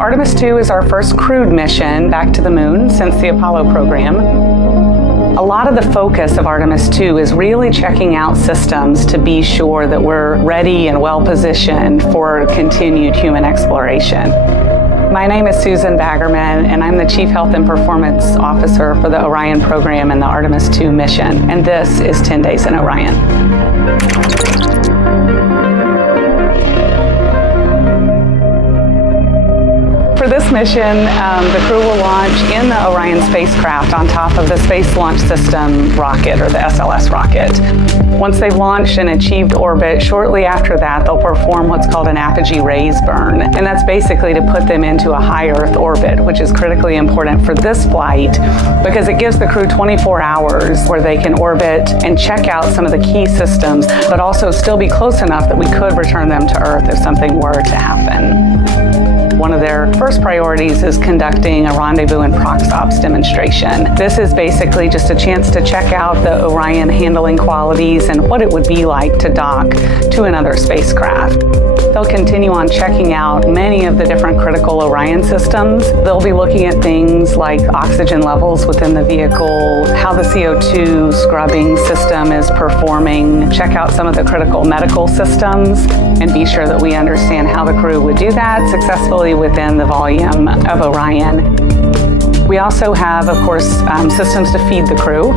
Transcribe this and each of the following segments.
Artemis 2 is our first crewed mission back to the moon since the Apollo program. A lot of the focus of Artemis 2 is really checking out systems to be sure that we're ready and well positioned for continued human exploration. My name is Susan Baggerman, and I'm the Chief Health and Performance Officer for the Orion program and the Artemis 2 mission, and this is 10 Days in Orion. For this mission, the crew will launch in the Orion spacecraft on top of the Space Launch System rocket, or the SLS rocket. Once they've launched and achieved orbit, shortly after that, they'll perform what's called an apogee raise burn. And that's basically to put them into a high Earth orbit, which is critically important for this flight because it gives the crew 24 hours where they can orbit and check out some of the key systems, but also still be close enough that we could return them to Earth if something were to happen. One of their first priorities is conducting a rendezvous and prox ops demonstration. This is basically just a chance to check out the Orion handling qualities and what it would be like to dock to another spacecraft. They'll continue on checking out many of the different critical Orion systems. They'll be looking at things like oxygen levels within the vehicle, how the CO2 scrubbing system is performing, check out some of the critical medical systems, and be sure that we understand how the crew would do that successfully within the volume of Orion. We also have, of course, systems to feed the crew.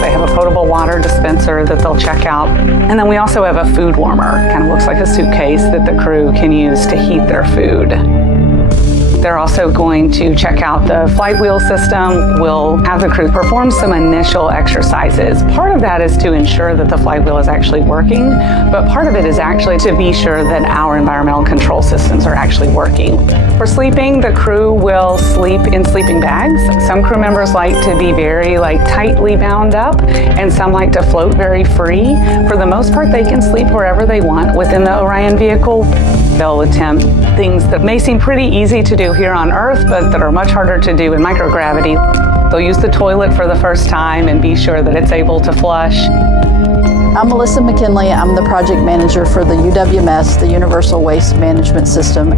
They have a potable water dispenser that they'll check out. And then we also have a food warmer. Kind of looks like a suitcase that the crew can use to heat their food. They're also going to check out the flight wheel system. We'll have the crew perform some initial exercises. Part of that is to ensure that the flight wheel is actually working, but part of it is actually to be sure that our environmental control systems are actually working. For sleeping, the crew will sleep in sleeping bags. Some crew members like to be very tightly bound up, and some like to float very free. For the most part, they can sleep wherever they want within the Orion vehicle. They'll attempt things that may seem pretty easy to do here on Earth, but that are much harder to do in microgravity. They'll use the toilet for the first time and be sure that it's able to flush. I'm Melissa McKinley. I'm the project manager for the UWMS, the Universal Waste Management System.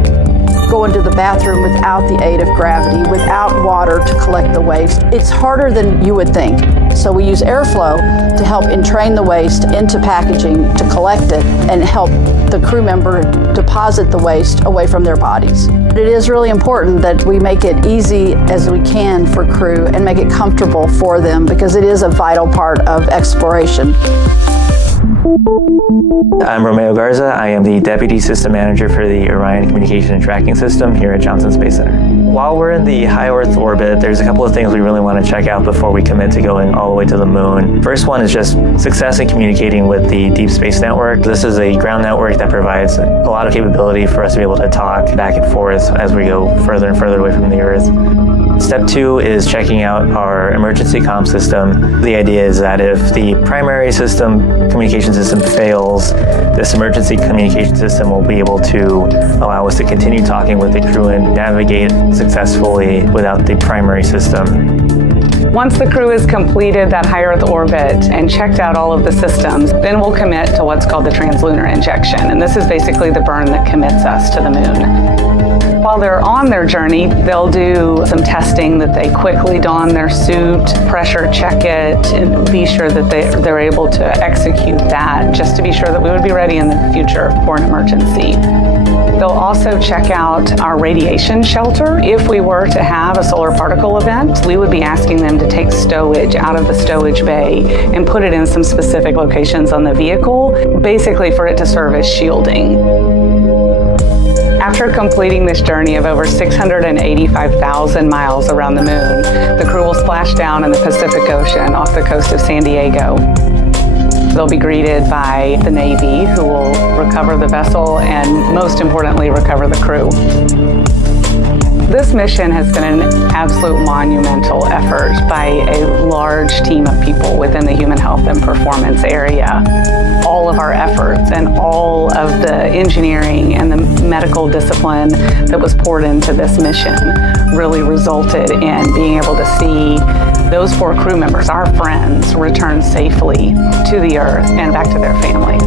Go into the bathroom without the aid of gravity, without water to collect the waste. It's harder than you would think. So we use airflow to help entrain the waste into packaging to collect it and help the crew member deposit the waste away from their bodies. It is really important that we make it easy as we can for crew and make it comfortable for them because it is a vital part of exploration. I'm Romeo Garza. I am the Deputy System Manager for the Orion Communication and Tracking System here at Johnson Space Center. While we're in the high Earth orbit, there's a couple of things we really want to check out before we commit to going all the way to the moon. First one is just success in communicating with the Deep Space Network. This is a ground network that provides a lot of capability for us to be able to talk back and forth as we go further and further away from the Earth. Step 2 is checking out our emergency comm system. The idea is that if the primary communication system fails, this emergency communication system will be able to allow us to continue talking with the crew and navigate successfully without the primary system. Once the crew has completed that high Earth orbit and checked out all of the systems, then we'll commit to what's called the translunar injection. And this is basically the burn that commits us to the moon. While they're on their journey, they'll do some testing that they quickly don their suit, pressure check it, and be sure that they're able to execute that just to be sure that we would be ready in the future for an emergency. They'll also check out our radiation shelter. If we were to have a solar particle event, we would be asking them to take stowage out of the stowage bay and put it in some specific locations on the vehicle, basically for it to serve as shielding. After completing this journey of over 685,000 miles around the moon, the crew will splash down in the Pacific Ocean off the coast of San Diego. They'll be greeted by the Navy, who will recover the vessel and, most importantly, recover the crew. This mission has been an absolute monumental effort by a large team of people within the human health and performance area. All of our efforts and all of the engineering and the medical discipline that was poured into this mission really resulted in being able to see those 4 crew members, our friends, return safely to the Earth and back to their families.